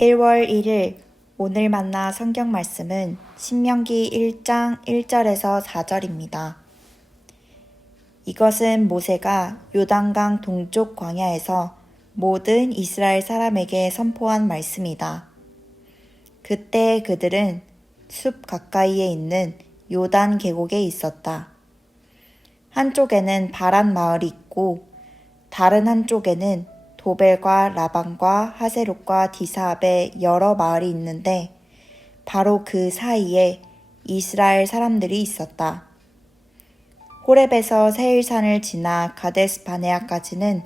1월 1일 오늘 만나 성경 말씀은 신명기 1장 1절에서 4절입니다. 이것은 모세가 요단강 동쪽 광야에서 모든 이스라엘 사람에게 선포한 말씀이다. 그때 그들은 숲 가까이에 있는 요단 계곡에 있었다. 한쪽에는 바란 마을이 있고 다른 한쪽에는 도벨과 라반과 하세롯과 디사압의 여러 마을이 있는데 바로 그 사이에 이스라엘 사람들이 있었다. 호렙에서 세일산을 지나 가데스 바네아까지는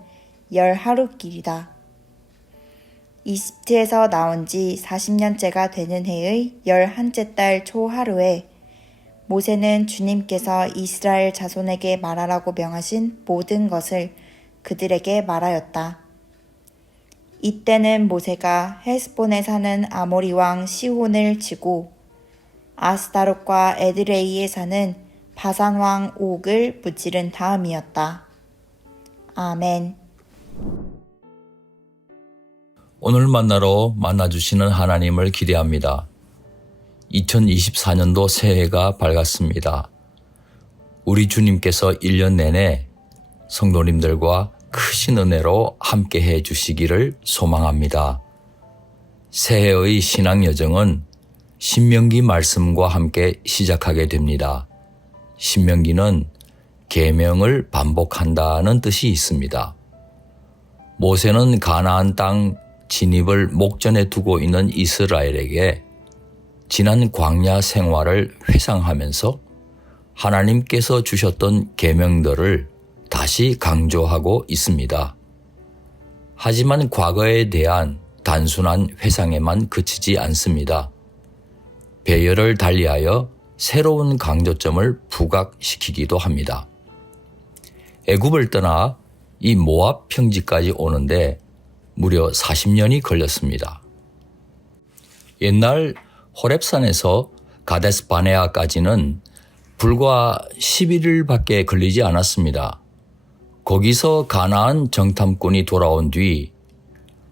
10하루 길이다. 이집트에서 나온 지 40년째가 되는 해의 11째 달 초하루에 모세는 주님께서 이스라엘 자손에게 말하라고 명하신 모든 것을 그들에게 말하였다. 이때는 모세가 헤스본에 사는 아모리 왕 시혼을 치고 아스타롯과 에드레이에 사는 바산 왕 옥을 무찌른 다음이었다. 아멘. 오늘 만나주시는 하나님을 기대합니다. 2024년도 새해가 밝았습니다. 우리 주님께서 1년 내내 성도님들과 크신 은혜로 함께해 주시기를 소망합니다. 새해의 신앙 여정은 신명기 말씀과 함께 시작하게 됩니다. 신명기는 계명을 반복한다는 뜻이 있습니다. 모세는 가나안 땅 진입을 목전에 두고 있는 이스라엘에게 지난 광야 생활을 회상하면서 하나님께서 주셨던 계명들을 다시 강조하고 있습니다. 하지만 과거에 대한 단순한 회상에만 그치지 않습니다. 배열을 달리하여 새로운 강조점을 부각시키기도 합니다. 애굽을 떠나 이 모압 평지까지 오는데 무려 40년이 걸렸습니다. 옛날 호렙산에서 가데스 바네아까지는 불과 11일밖에 걸리지 않았습니다. 거기서 가나안 정탐꾼이 돌아온 뒤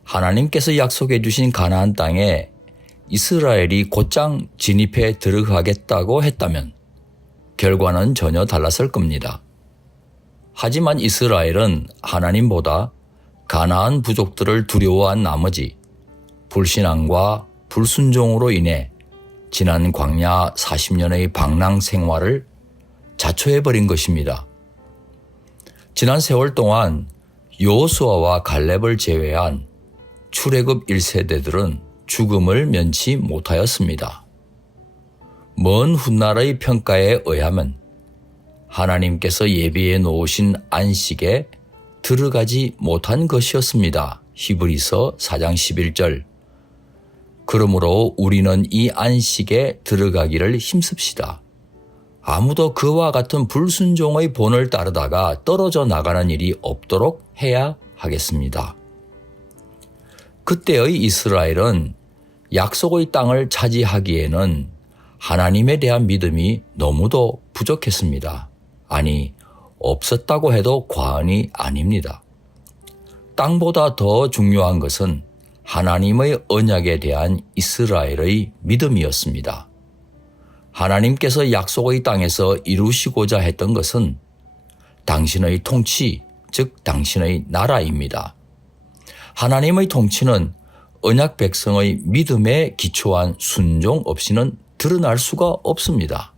하나님께서 약속해 주신 가나안 땅에 이스라엘이 곧장 진입해 들어가겠다고 했다면 결과는 전혀 달랐을 겁니다. 하지만 이스라엘은 하나님보다 가나안 부족들을 두려워한 나머지 불신앙과 불순종으로 인해 지난 광야 40년의 방랑 생활을 자초해버린 것입니다. 지난 세월 동안 여호수아와 갈렙을 제외한 출애굽 1세대들은 죽음을 면치 못하였습니다. 먼 훗날의 평가에 의하면 하나님께서 예비해 놓으신 안식에 들어가지 못한 것이었습니다. 히브리서 4장 11절. 그러므로 우리는 이 안식에 들어가기를 힘씁시다. 아무도 그와 같은 불순종의 본을 따르다가 떨어져 나가는 일이 없도록 해야 하겠습니다. 그때의 이스라엘은 약속의 땅을 차지하기에는 하나님에 대한 믿음이 너무도 부족했습니다. 아니, 없었다고 해도 과언이 아닙니다. 땅보다 더 중요한 것은 하나님의 언약에 대한 이스라엘의 믿음이었습니다. 하나님께서 약속의 땅에서 이루시고자 했던 것은 당신의 통치, 즉 당신의 나라입니다. 하나님의 통치는 언약 백성의 믿음에 기초한 순종 없이는 드러날 수가 없습니다.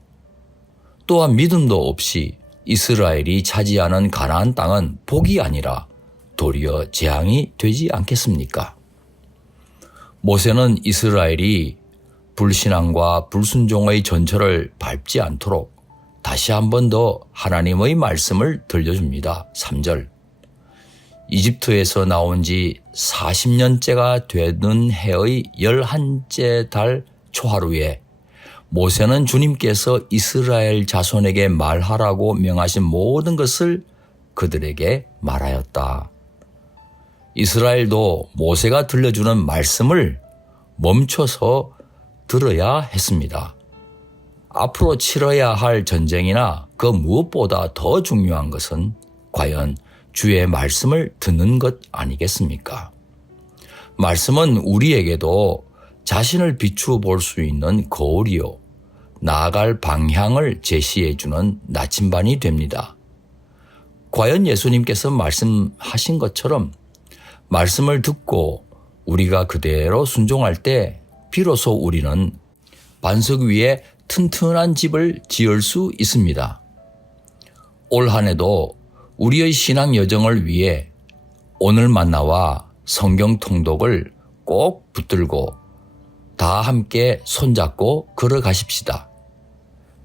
또한 믿음도 없이 이스라엘이 차지하는 가나안 땅은 복이 아니라 도리어 재앙이 되지 않겠습니까? 모세는 이스라엘이 불신앙과 불순종의 전철을 밟지 않도록 다시 한 번 더 하나님의 말씀을 들려줍니다. 3절. 이집트에서 나온 지 40년째가 되는 해의 11째 달 초하루에 모세는 주님께서 이스라엘 자손에게 말하라고 명하신 모든 것을 그들에게 말하였다. 이스라엘도 모세가 들려주는 말씀을 멈춰서 들어야 했습니다. 앞으로 치러야 할 전쟁이나 그 무엇보다 더 중요한 것은 과연 주의 말씀을 듣는 것 아니겠습니까? 말씀은 우리에게도 자신을 비추어 볼 수 있는 거울이요, 나아갈 방향을 제시해주는 나침반이 됩니다. 과연 예수님께서 말씀하신 것처럼 말씀을 듣고 우리가 그대로 순종할 때 비로소 우리는 반석 위에 튼튼한 집을 지을 수 있습니다. 올 한 해도 우리의 신앙 여정을 위해 오늘 만나와 성경 통독을 꼭 붙들고 다 함께 손잡고 걸어가십시다.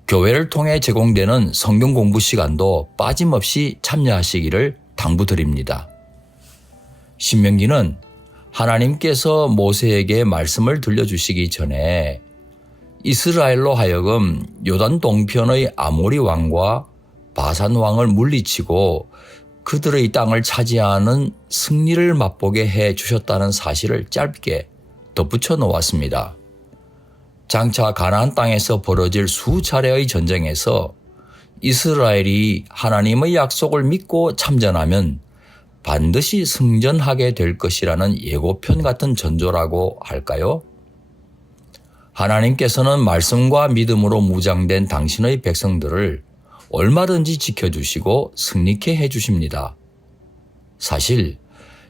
교회를 통해 제공되는 성경 공부 시간도 빠짐없이 참여하시기를 당부드립니다. 신명기는 하나님께서 모세에게 말씀을 들려주시기 전에 이스라엘로 하여금 요단 동편의 아모리 왕과 바산 왕을 물리치고 그들의 땅을 차지하는 승리를 맛보게 해 주셨다는 사실을 짧게 덧붙여 놓았습니다. 장차 가나안 땅에서 벌어질 수차례의 전쟁에서 이스라엘이 하나님의 약속을 믿고 참전하면 반드시 승전하게 될 것이라는 예고편 같은 전조라고 할까요? 하나님께서는 말씀과 믿음으로 무장된 당신의 백성들을 얼마든지 지켜주시고 승리케 해주십니다. 사실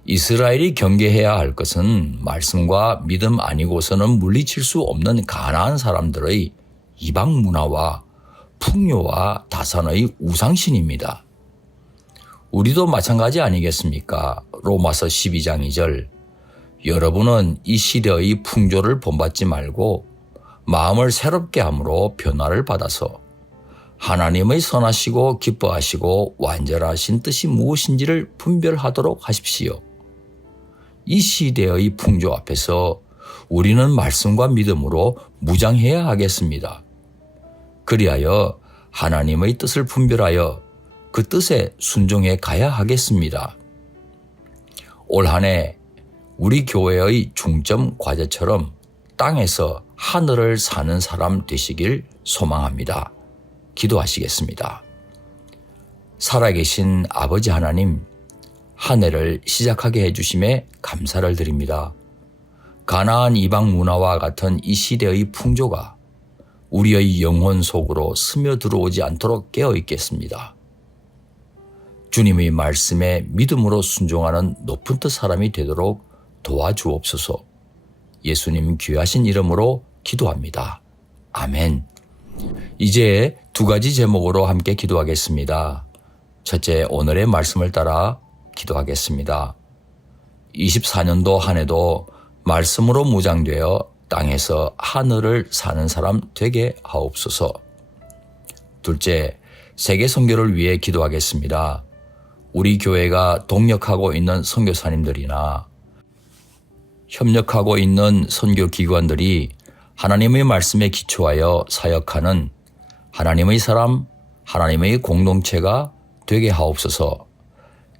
이스라엘이 경계해야 할 것은 말씀과 믿음 아니고서는 물리칠 수 없는 가나안 사람들의 이방 문화와 풍요와 다산의 우상신입니다. 우리도 마찬가지 아니겠습니까? 로마서 12장 2절. 여러분은 이 시대의 풍조를 본받지 말고 마음을 새롭게 함으로 변화를 받아서 하나님의 선하시고 기뻐하시고 완전하신 뜻이 무엇인지를 분별하도록 하십시오. 이 시대의 풍조 앞에서 우리는 말씀과 믿음으로 무장해야 하겠습니다. 그리하여 하나님의 뜻을 분별하여 그 뜻에 순종해 가야 하겠습니다. 올 한 해 우리 교회의 중점 과제처럼 땅에서 하늘을 사는 사람 되시길 소망합니다. 기도하시겠습니다. 살아계신 아버지 하나님, 한 해를 시작하게 해주심에 감사를 드립니다. 가나안 이방 문화와 같은 이 시대의 풍조가 우리의 영혼 속으로 스며들어오지 않도록 깨어 있겠습니다. 주님의 말씀에 믿음으로 순종하는 높은 뜻 사람이 되도록 도와주옵소서. 예수님 귀하신 이름으로 기도합니다. 아멘. 이제 두 가지 제목으로 함께 기도하겠습니다. 첫째, 오늘의 말씀을 따라 기도하겠습니다. 24년도 한 해도 말씀으로 무장되어 땅에서 하늘을 사는 사람 되게 하옵소서. 둘째, 세계 선교를 위해 기도하겠습니다. 우리 교회가 동력하고 있는 선교사님들이나 협력하고 있는 선교기관들이 하나님의 말씀에 기초하여 사역하는 하나님의 사람, 하나님의 공동체가 되게 하옵소서.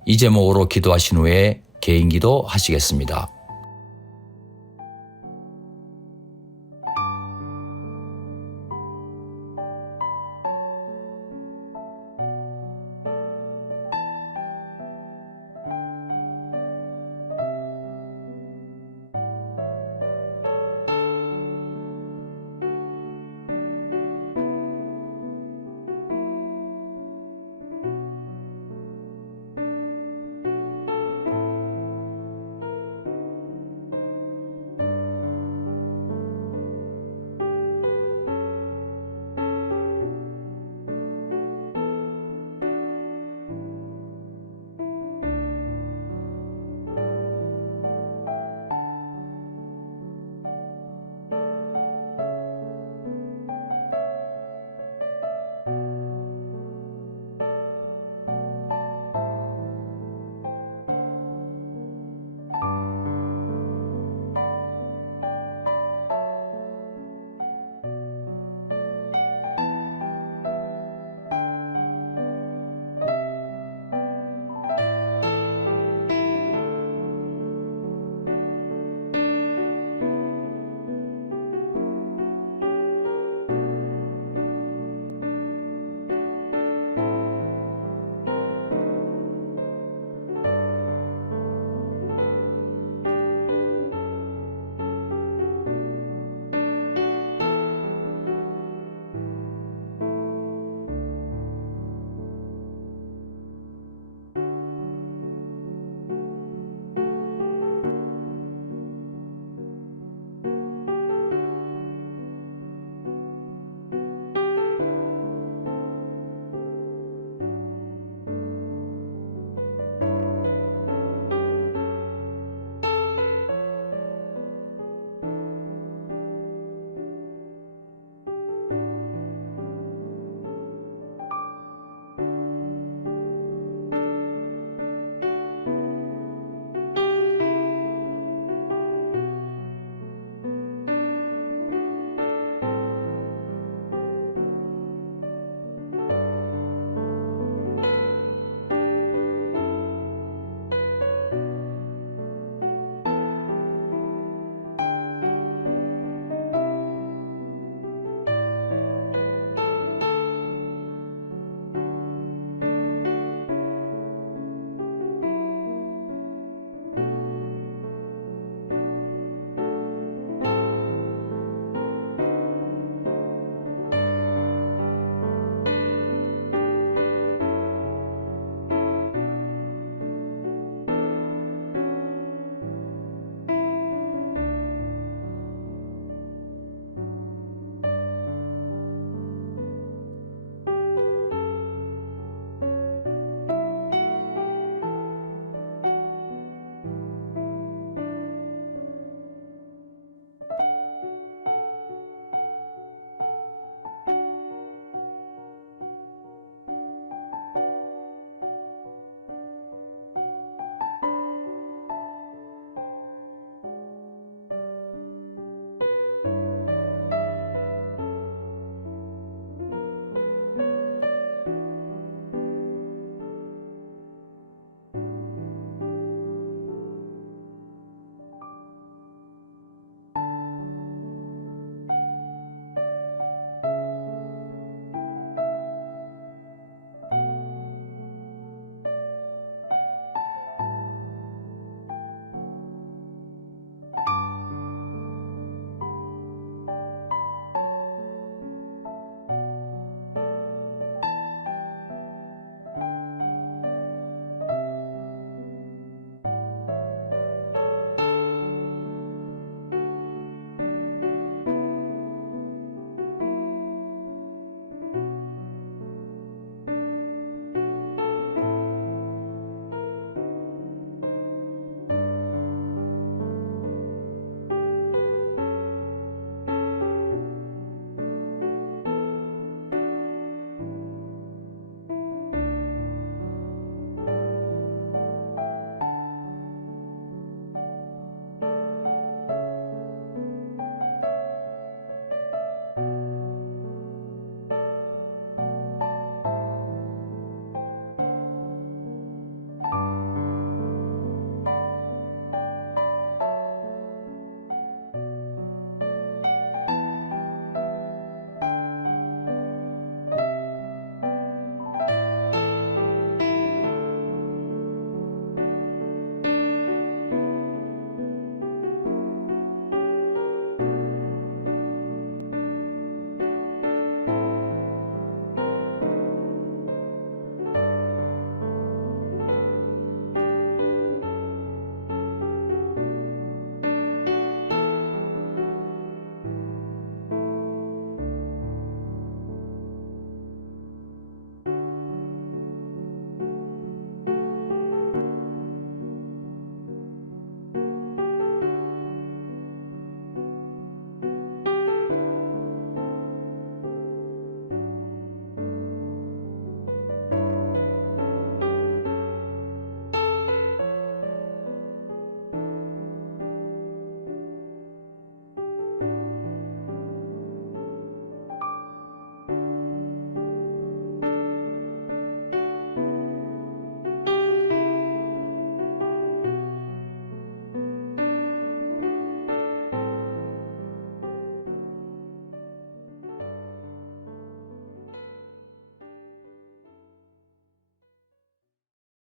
이 제목으로 기도하신 후에 개인기도 하시겠습니다.